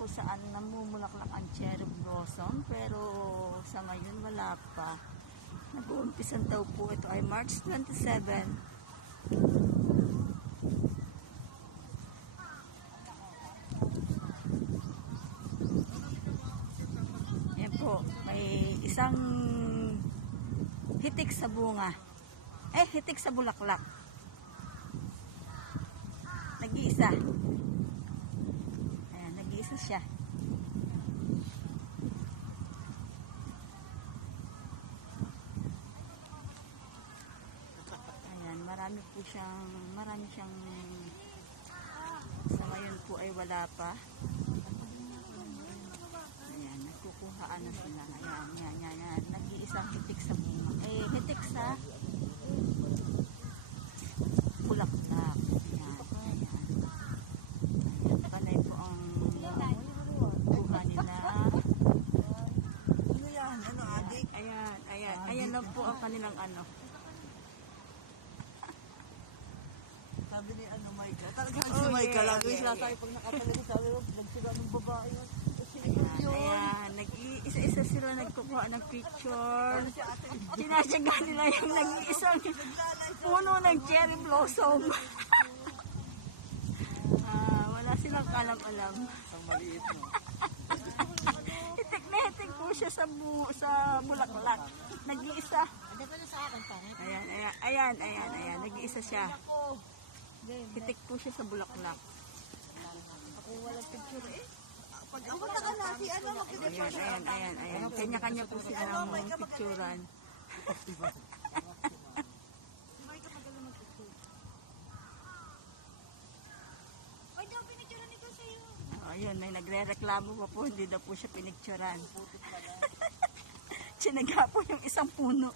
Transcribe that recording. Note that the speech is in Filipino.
kung saan namumulaklak ang cherry blossom, pero sa ngayon wala pa. Nag-uumpisan daw po ito ay March 27. Yan po, may isang hitik sa bunga. Hitik sa bulaklak. Nag-iisa. Ayan, nag-iisa siya. Ayan, marami siyang sa ngayon po ay wala pa. Ayan, nagkukuhaan na sila. Ayan. Nag-iisang hitik sa bunga. Hitik sa bulaklak. Panay po ang kuha nila. Ano yan? Ano, adik? Ayan lang po ang kanilang ano. Sabi ni ano, Michael. Talagang si Michael. Lagi sila tayo pag nakatalit. Sabi mo, nagsila ng babae yun. Ayan, nag-iisa-isa sila nagkukuha ng picture. Sinasyaga nila yung nag-iisang puno ng cherry blossom. Wala silang alam-alam. Ang maliit mo. Hitik na hitik po siya sa bulaklak. Nag-iisa. Ayan. Nag-iisa siya. Hitik po siya sa bulaklak. Ako walang picture eh. Pag ako nakalasi, ano, mag-picture. Ayan. Kanya-kanya po sila ng mga picturean. Ay, daw pinicturean nito sa'yo. Ayun, may nagre-reklamo pa po, hindi daw po siya pinicturean. Sinaga po yung isang puno.